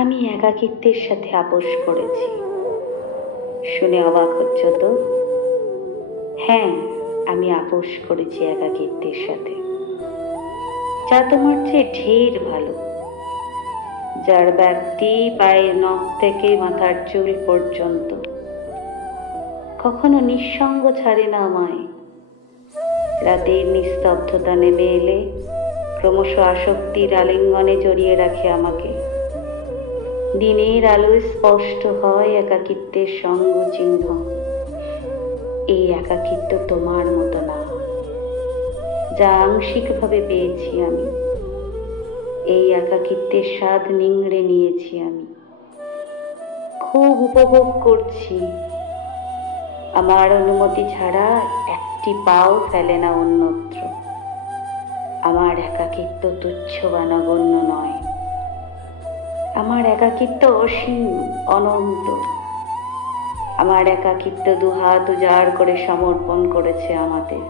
আমি একাকিত্বের সাথে আপোষ করেছি। শুনে অবাক হচ্ছ তো? হ্যাঁ, আমি আপোষ করেছি একাকিত্বের সাথে, যা তোমার চেয়ে ঢের ভালো, যার ব্যক্তি পায়ের নখ থেকে মাথার চুল পর্যন্ত কখনো নিঃসঙ্গ ছাড়ে না আমায়। রাতের নিস্তব্ধতা নেমে এলে ক্রমশ আসক্তির আলিঙ্গনে জড়িয়ে রাখে আমাকে। দিনের আলোয় স্পষ্ট হয় একাকিত্বের সঙ্গ চিহ্ন। এই একাকিত্ব তোমার মতো না, যা আংশিকভাবে পেয়েছি আমি। এই একাকিত্বের স্বাদ নিংড়ে নিয়েছি আমি, খুব উপভোগ করছি। আমার অনুমতি ছাড়া একটি পাও ফেলে না অন্যত্র। আমার একাকিত্ব তুচ্ছ বা নগণ্য নয়। আমার একাকিত্ব অসীম, অনন্ত। আমার একাকিত্ব দুহাত উজাড় করে সমর্পণ করেছে আমাদের।